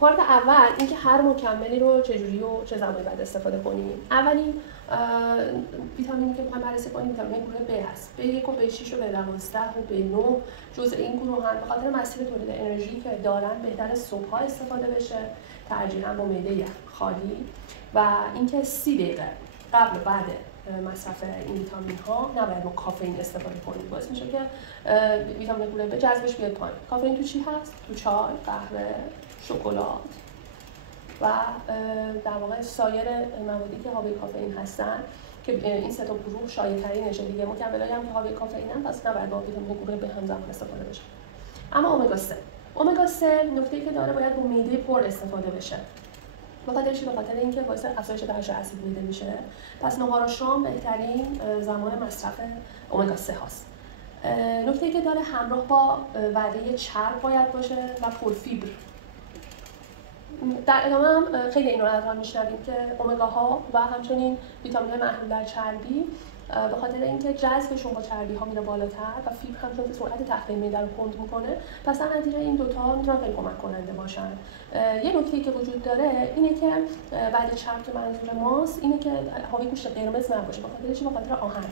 پارت اول اینکه هر مکملی رو چجوری و چه زمانی باید استفاده کنیم. اولین ویتامینی که می‌خوایم بررسی کنیم ویتامین گروه B هست. B1 و B6 و B12 و B9 جزء این گروهن. به خاطر مسیر تولید انرژی که دارن بهتر صبح‌ها استفاده بشه، ترجیحاً با معده خالی، و اینکه 30 دقیقه قبل و بعد مصرف این ویتامین ها نباید با کافئین استفاده کنیم. باعث میشه که ویتامین گروه B جذبش بیاد پایین. کافئین تو چی هست؟ تو چای، قهوه، شکلات و در واقع سایر موادی که حاوی کافئین هستن که این سه تا گروه شایع‌ترینشه دیگه. مکملایی هم که حاوی کافئینن پس نباید با ویتامین گروه B همزمان استفاده بشه. اما امگا 3 نکته‌ای که داره باید با معده پر استفاده بشه. به خاطر اینکه باعث افزایش ترشح اسید معده میشه. پس نهار و شام بهترین زمان مصرف امگا 3 هاست. نکته‌ای که داره همراه با وعده چرب باید باشه و پرفیبر. در ادامه هم خیلی این رو از هم میشنویم که امگا ها و همچنین ویتامین های محلول در چربی به خاطر اینکه جذبشون با چربی ها میره بالاتر و فیبر همچنین سرعت تخلیه معده رو کند میکنه، پس در نتیجه این دوتا میتونن خیلی کمک کننده باشن. یه نکته‌ای که وجود داره اینه که وعده چرب که منظور ماست اینه که حاوی گوشت قرمز نباشه. به خاطر چی؟ به خاطر آهن.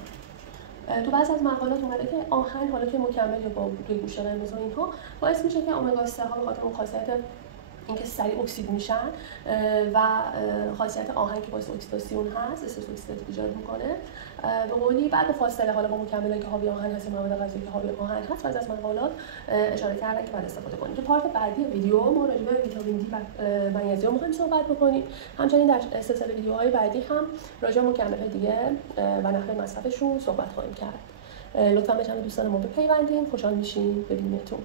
تو بعضی از مقالات اومده که آهن حالا که مکمل یا با توی گوشت قرمز و اینها باعث میشه که امگا 3 ها به خاطر اون خاصیت اینکه سریع اکسید میشن و خاصیت آهن که باعث اکسیداسیون هست، استرس اکسیداتیو ایجاد میکنه. به قولی بعد به فاصله حالا با مکملاتی که حاوی آهن هست، مواد غذایی که حاوی آهن هست، بعضی از مقالات اشاره کردن که باید استفاده کنیم. تو پارت بعدی ویدیو ما راجع به ویتامین دی و منیزیم می‌خوایم صحبت بکنیم. همچنین در سلسله ویدیوهای بعدی هم راجع به مکمل‌های دیگه و نحوه مصرفشون صحبت خواهیم کرد. لطفاً به چنل دوستان ما بپیوندید. خوشحال میشیم ببینیمتون.